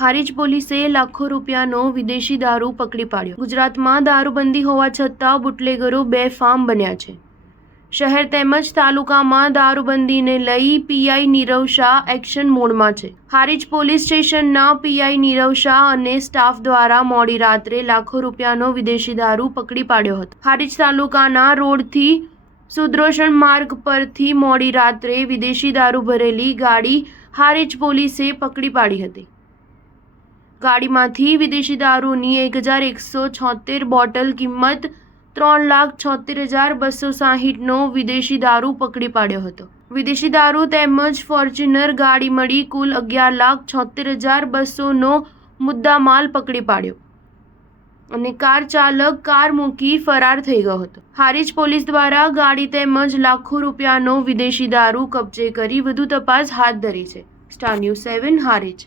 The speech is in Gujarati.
હારીજ પોલીસે લાખો રૂપિયાનો વિદેશી દારૂ પકડી પાડ્યો। ગુજરાતમાં દારૂબંધી હોવા છતાં બુટલેગરો બેફામ બન્યા છે। શહેર તેમજ તાલુકામાં દારૂબંધીને લઈ પીઆઈ નીરવ શાહ એક્શન મોડમાં છે। હારીજ પોલીસ સ્ટેશનના પીઆઈ નીરવ શાહ અને સ્ટાફ દ્વારા મોડી રાત્રે લાખો રૂપિયાનો વિદેશી દારૂ પકડી પાડ્યો હતો। હારીજ તાલુકાના રોડથી સુદર્શન માર્ગ પરથી મોડી રાત્રે વિદેશી દારૂ ભરેલી ગાડી હારીજ પોલીસે પકડી પાડી હતી। ગાડીમાંથી વિદેશી દારૂની 1176 બોટલ કિંમત 3,76,260નો વિદેશી દારૂ પકડી પાડ્યો હતો। વિદેશી દારૂ તેમજ ફોર્ચ્યુનર ગાડી મળી કુલ 11,76,200નો મુદ્દામાલ પકડી પાડ્યો અને કાર ચાલક કાર મૂકી ફરાર થઈ ગયો હતો। હારીજ પોલીસ દ્વારા ગાડી તેમજ લાખો રૂપિયાનો વિદેશી દારૂ કબજે કરી વધુ તપાસ હાથ ધરી છે। Star news 7 Harij.